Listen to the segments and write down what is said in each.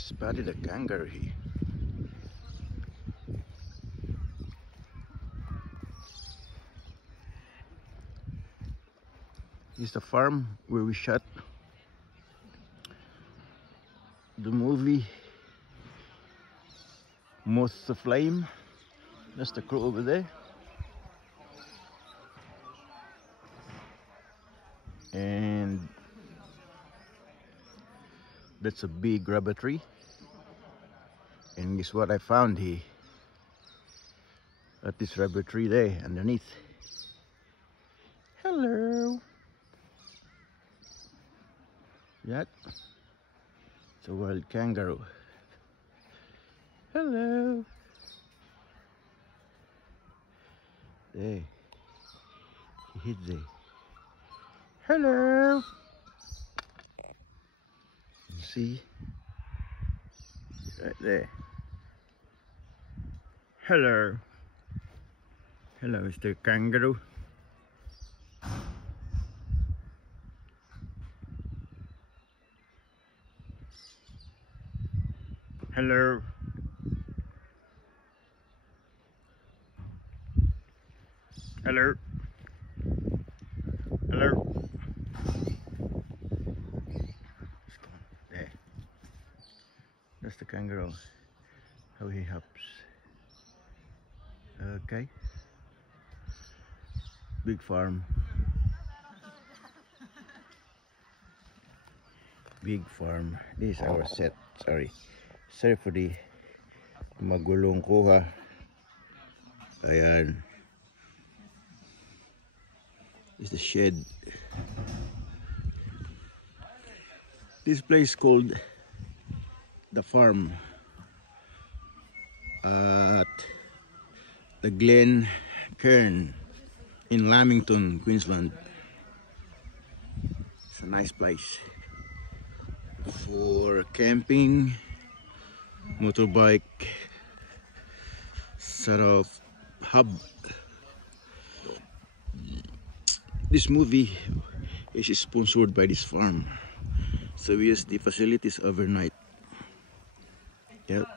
spotted a kangaroo here. This is the farm where we shot the movie Moth to Flame. That's the crew over there. And that's a big rubber tree. And guess what I found here? At this rubber tree there underneath. Hello. That. It's a wild kangaroo. Hello. There. He hid there. Hello. You see? Right there. Hello. Hello, Mr. Kangaroo. Hello. Hello. Hello. There. That's the kangaroo. How he hops. Okay. Big farm. Big farm. This is our set. Sorry. Sorry for the magulong kuha. Ayan. This is the shed. This place called the farm at the Glen Cairn in Lamington, Queensland. It's a nice place for camping, motorbike, sort of hub. This movie is sponsored by this farm, so we use the facilities overnight. Yep,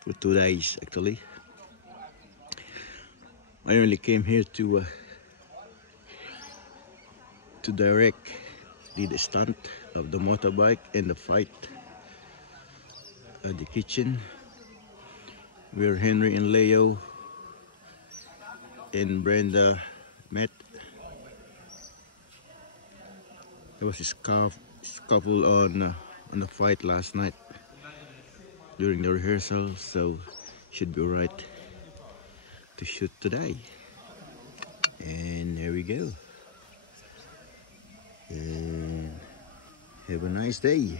for 2 days actually. I only came here to direct the stunt of the motorbike and the fight at the kitchen where Henry and Leo and Brenda met. There was a scuffle on the fight last night during the rehearsal, so should be alright to shoot today. And there we go. And have a nice day.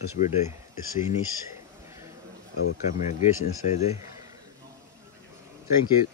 That's where the scene is. Our camera gets inside there. Thank you.